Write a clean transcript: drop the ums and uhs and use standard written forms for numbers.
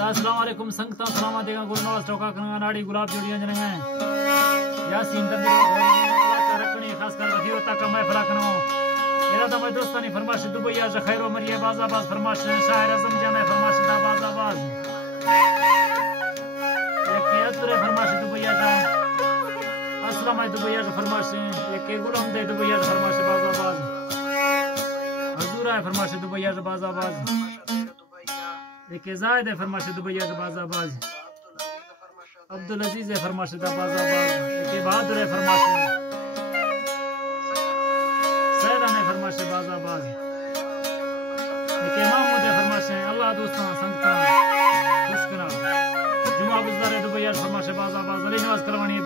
अस्सलाम वालेकुम संगता सलाम देगा गुरनवाज टोका करना नाड़ी गुलाब जोड़ियां जनेंगे यासीन तबी रखनी खास कर रखी होता का मैं फला कनो एरा तो मैं दोस्तानी फरमाइश दुबैया ज खैर मरिया बाजाबाज फरमाइश शायर आजम जाने फरमाइश दा बाजाबाज एक यात्रे फरमाइश दुबैया जा अस्सलाम है दुबैया ज फरमाइश एक गुलाम दे दुबैया ज फरमाइश बाजाबाज हजूर है फरमाइश दुबैया ज बाजाबाज एक जायद है फरमाइश दुबैया ज बाजाबाज अब्दुल अजीज है फरमाइश दा बाजाबाज एक बहादुर है फरमाइश फरमाइश बाजाबाज एक महमूद है फरमाइश अल्लाह दोस्तां संगता खुश करा जुमा गुज़ारे दुबैया फरमाइश बाजाबाज अली नवाज करवानी